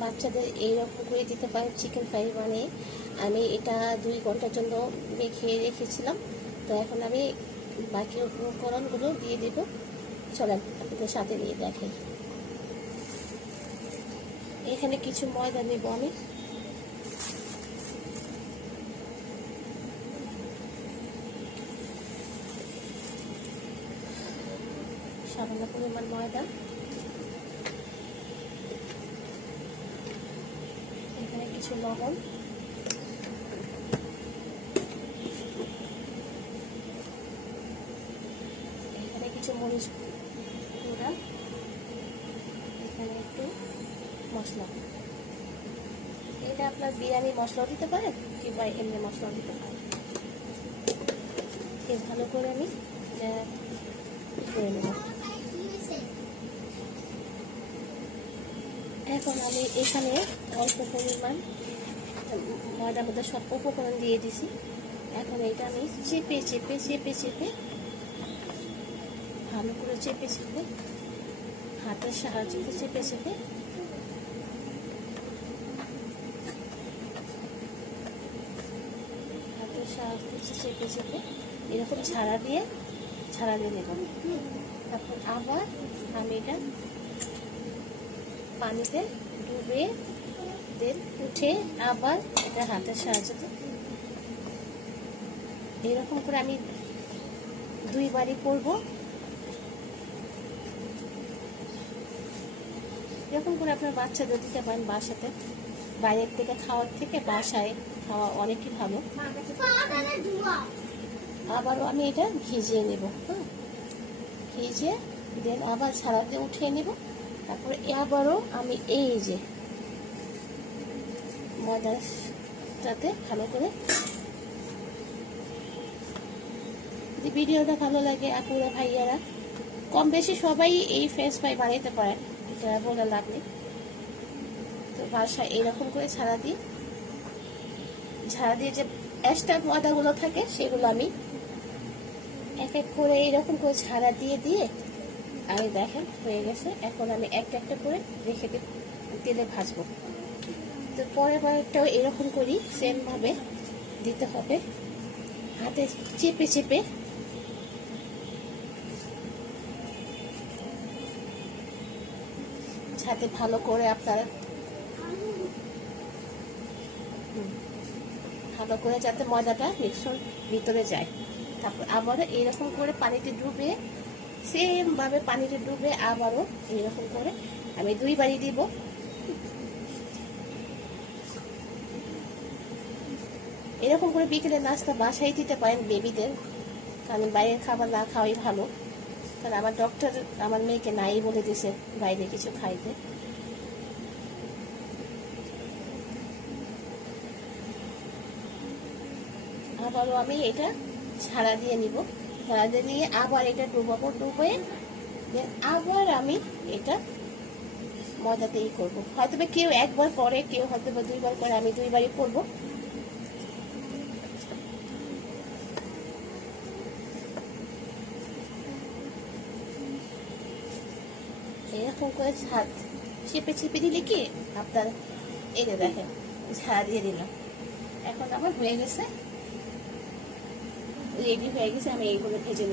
বাচ্চাদের এইরকম করে দিতে পারেন চিকেন ফ্রাই বানিয়ে। আমি এটা 2 ঘন্টার জন্য মেখে রেখেছিলাম। তো এখন আমি বাকি উপকরণগুলো দিয়ে দেব। চলেন আপনাদের সাথে নিয়ে দেখাই। এখানে কিছু ময়দা নেব আমি। সামান্য পরিমাণ ময়দা, এখানে কিছু লবণ, এখানে কিছু মরিচ গুঁড়া, এখানে একটু মশলা। এটা আপনার বিরিয়ানি মশলাও দিতে পারেন কিংবা এমনি মশলাও দিতে পারেন। ভালো করে আমি করে নেব। এখন আমি এখানে অল্প পরিমাণ ময়দার মধ্যে সব উপকরণ দিয়ে দিছি। এখন এটা আমি চেপে চেপে চেপে চেপে ভালো করে চেপে চেপে হাতের সাহায্যে চেপে চেপে হাতের সাহায্যে চেপে চেপে এরকম ছাড়া দিয়ে নেব। তারপর আবার আমি এটা পানিতে ডুবে দেন উঠে আবার এটা হাতের সাহায্যে এরকম করে আমি 2 বারই করব। এরকম করে আপনার বাচ্চাদের দিতে পারেন বাসাতে। বাইরের থেকে খাওয়ার থেকে বাসায় খাওয়া অনেকই ভালো। আবারও আমি এটা ভিজিয়ে নেব। ভিজিয়ে দেন আবার ছাড়াতে উঠিয়ে নেব। তারপরে আবারও আমি এই যে ময়দাটাতে ভালো করে। যদি ভিডিওটা ভালো লাগে আপুরা ভাইয়ারা কম বেশি সবাই এই ফ্রেঞ্চ ফ্রাই বানাতে পারেন, এটা বলে লাভ নেই। তো বাসায় এইরকম করে ছাড়া দিয়ে যে এক্সট্রা ময়দাগুলো থাকে সেগুলো আমি এক এক করে এইরকম করে ছাড়া দিয়ে আমি দেখেন হয়ে গেছে। এখন আমি একটা একটা করে রেখে তেলে ভাজবো। তো পরের বারটাও এরকম করি সেম ভাবে দিতে হবে। হাতে চেপে চেপে সাথে ভালো করে আপনারা ভালো করে যাতে ময়দাটা মিক্সচার ভিতরে যায়। তারপর আবারও এইরকম করে পানিতে ডুবে সেম ভাবে পানিতে ডুবে আবারও এইরকম করে আমি 2 বারই দিব। এরকম করে বিকেলে নাস্তা বাসায় দিতে পারেন বেবিদের, কারণ বাইরের খাবার না খাওয়াই ভালো। কারণ আমার ডক্টর আমার মেয়েকে নাই বলে দিয়েছে বাইরে কিছু খাইতে। আবারও আমি এটা ছাড়া দিয়ে নিব। ছাড়া দিয়ে নিয়ে আবার এটা ডুবাবো। ডুবে আবার আমি এটা ময়দাতেই করবো। হয়তো কেউ একবার করে, কেউ হয়তো 2 বার করে, আমি 2 বারই করবো। এরকম করে চেপে চেপে দিলে কি আপনার এটা দেখেন ঝাড়া দিয়ে দিলাম। এখন আমার হয়ে গেছে, রেডি হয়ে গেছে। আমি এইগুলো ভেজে